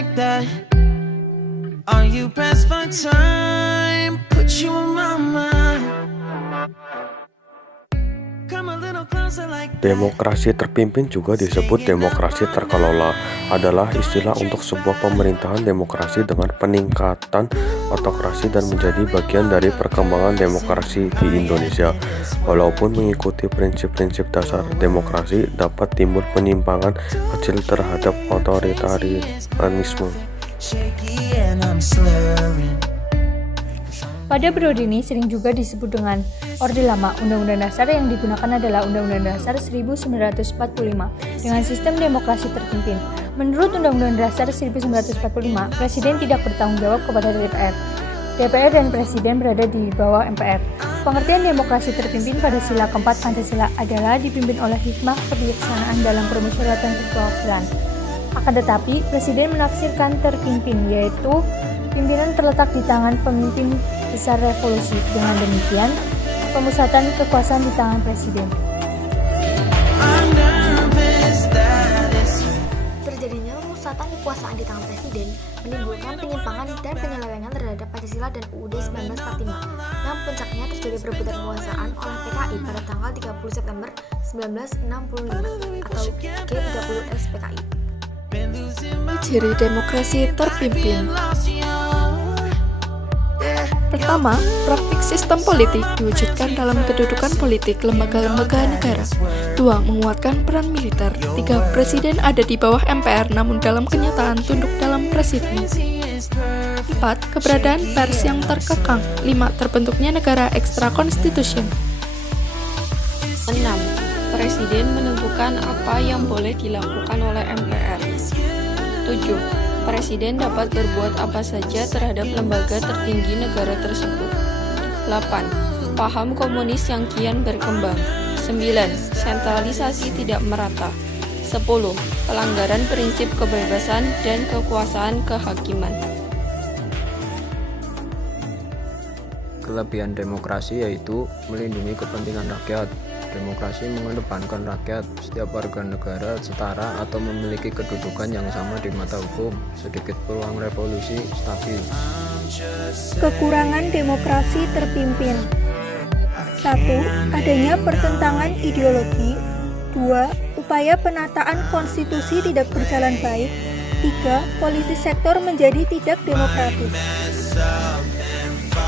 like that. Are you pressed for time? Put you on my mind. Come a little closer like that. Demokrasi terpimpin juga disebut demokrasi terkelola, adalah istilah untuk sebuah pemerintahan demokrasi dengan peningkatan otokrasi dan menjadi bagian dari perkembangan demokrasi di Indonesia. Walaupun mengikuti prinsip-prinsip dasar demokrasi, dapat timbul penyimpangan kecil terhadap otoritarianisme. Shaky and I'm slurring. Pada periode ini sering juga disebut dengan Orde Lama. Undang-undang dasar yang digunakan adalah Undang-Undang Dasar 1945 dengan sistem demokrasi terpimpin. Menurut Undang-Undang Dasar 1945, Presiden tidak bertanggung jawab kepada DPR. DPR dan Presiden berada di bawah MPR. Pengertian demokrasi terpimpin pada sila keempat Pancasila adalah dipimpin oleh hikmah kebijaksanaan dalam permusyawaratan perwakilan. Akan tetapi, Presiden menafsirkan terpimpin, yaitu pimpinan terletak di tangan pemimpin besar revolusi. Dengan demikian, pemusatan kekuasaan di tangan Presiden. Terjadinya pemusatan kekuasaan di tangan Presiden menimbulkan penyimpangan dan penyelewengan terhadap Pancasila dan UUD 1945 yang puncaknya terjadi perebutan kekuasaan oleh PKI pada tanggal 30 September 1965 atau G30S PKI. Ciri demokrasi terpimpin. Pertama, praktik sistem politik diwujudkan dalam kedudukan politik lembaga-lembaga negara. 2. Menguatkan peran militer. 3. Presiden ada di bawah MPR namun dalam kenyataan tunduk dalam presiden. 4. Keberadaan pers yang terkekang. 5. Terbentuknya negara ekstra konstitusi. 6. Presiden menentukan apa yang boleh dilakukan oleh MPR. 7. Presiden dapat berbuat apa saja terhadap lembaga tertinggi negara tersebut. 8. Paham komunis yang kian berkembang. 9. Sentralisasi tidak merata. 10. Pelanggaran prinsip kebebasan dan kekuasaan kehakiman. Kelebihan demokrasi yaitu melindungi kepentingan rakyat. Demokrasi mengedepankan rakyat, setiap warga negara setara atau memiliki kedudukan yang sama di mata hukum, sedikit peluang revolusi, stabil. Kekurangan demokrasi terpimpin. 1. Adanya pertentangan ideologi. 2. Upaya penataan konstitusi tidak berjalan baik. 3. Politik sektor menjadi tidak demokratis.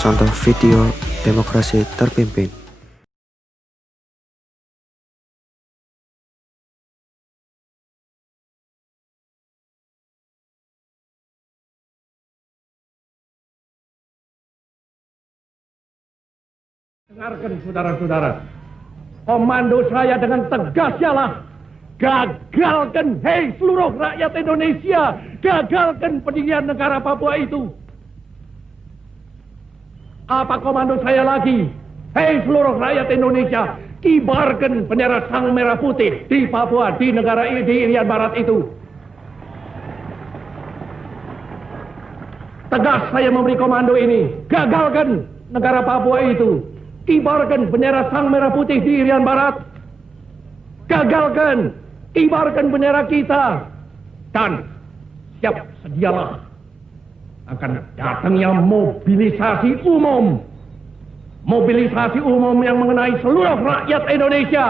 Contoh video demokrasi terpimpin. Dengarkan saudara-saudara, komando saya dengan tegas ialah gagalkan, hei seluruh rakyat Indonesia, gagalkan pendirian negara Papua itu. Apa komando saya lagi? Hei seluruh rakyat Indonesia, kibarkan bendera sang merah putih di Papua, di negara di Irian Barat itu. Tegas saya memberi komando ini, gagalkan negara Papua itu. Kibarkan bendera sang merah putih di Irian Barat. Gagalkan, kibarkan bendera kita. Dan siap sedialah akan datangnya mobilisasi umum. Mobilisasi umum yang mengenai seluruh rakyat Indonesia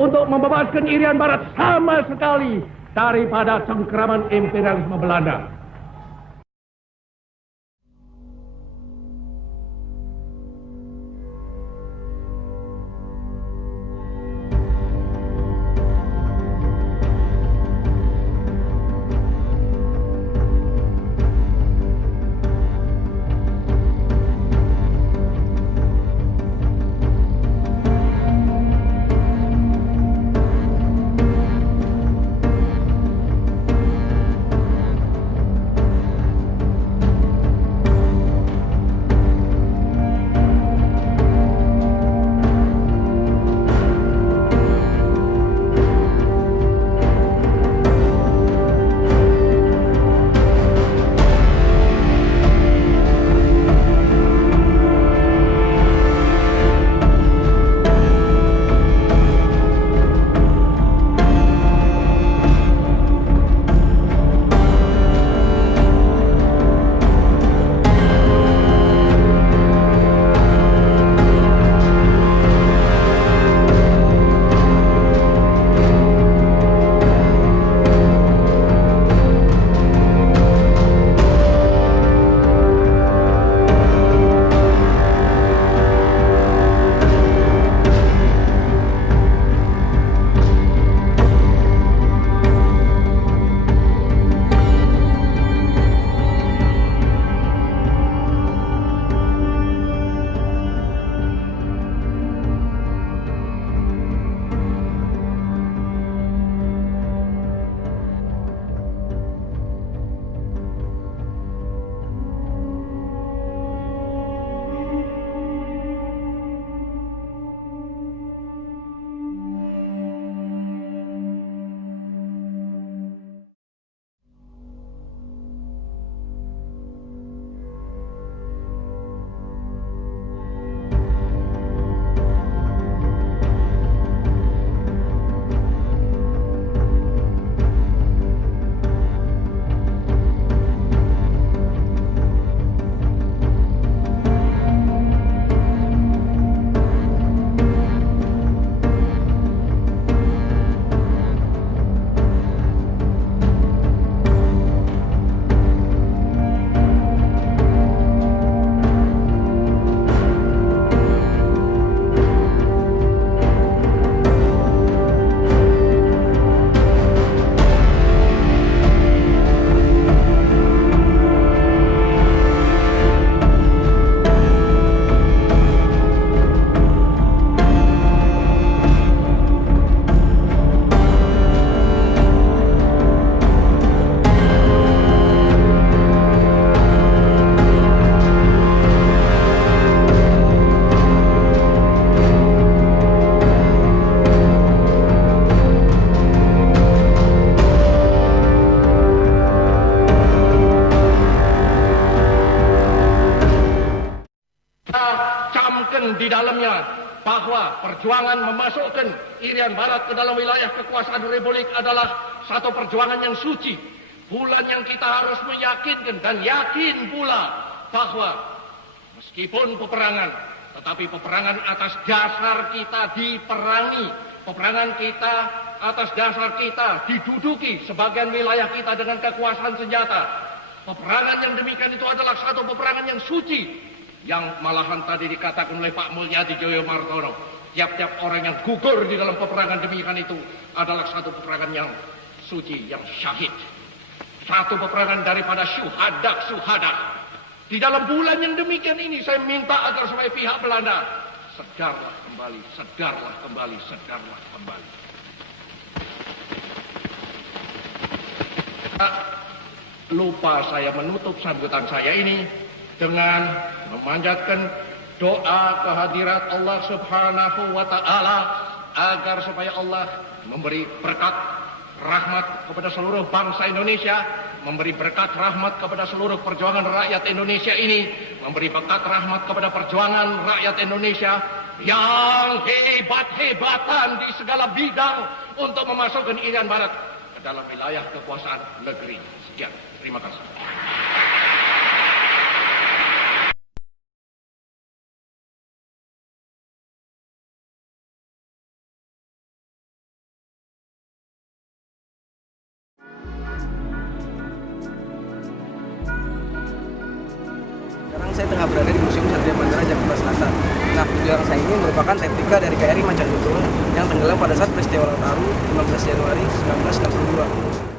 untuk membebaskan Irian Barat sama sekali daripada cengkeraman imperialisme Belanda. bahwa perjuangan memasukkan Irian Barat ke dalam wilayah kekuasaan Republik adalah satu perjuangan yang suci. Bulan yang kita harus meyakinkan dan yakin pula bahwa meskipun peperangan, tetapi peperangan atas dasar kita diperangi. Peperangan kita atas dasar kita diduduki sebagian wilayah kita dengan kekuasaan senjata. Peperangan yang demikian itu adalah satu peperangan yang suci. Yang malahan tadi dikatakan oleh Pak Mulyadi Joyo Martono, tiap-tiap orang yang gugur di dalam peperangan demikian itu adalah satu peperangan yang suci, yang syahid. Satu peperangan daripada syuhada. Di dalam bulan yang demikian ini saya minta agar supaya pihak Belanda sedarlah kembali. Lupa saya menutup sambutan saya ini dengan memanjatkan doa kehadirat Allah Subhanahu wa Ta'ala agar supaya Allah memberi berkat rahmat kepada seluruh bangsa Indonesia, memberi berkat rahmat kepada seluruh perjuangan rakyat Indonesia ini, memberi berkat rahmat kepada perjuangan rakyat Indonesia yang hebat-hebatan di segala bidang untuk memasukkan Irian Barat ke dalam wilayah kekuasaan negeri. Sekian, terima kasih. Sekarang saya tengah berada di Museum Satria Bandara Jakarta Selatan. Nah, di belakang saya ini merupakan replika dari KRI Macanegoro yang tenggelam pada saat peristiwa Nataru 15 Januari 1962.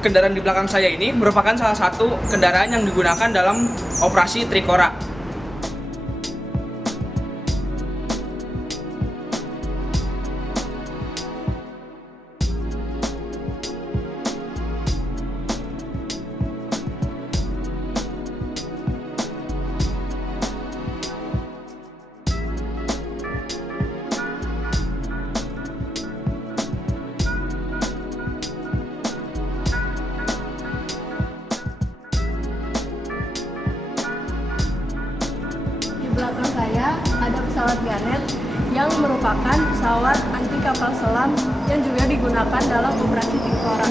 Kendaraan di belakang saya ini merupakan salah satu kendaraan yang digunakan dalam operasi Trikora. Belakang saya ada pesawat Garnet yang merupakan pesawat anti kapal selam yang juga digunakan dalam operasi Trikora.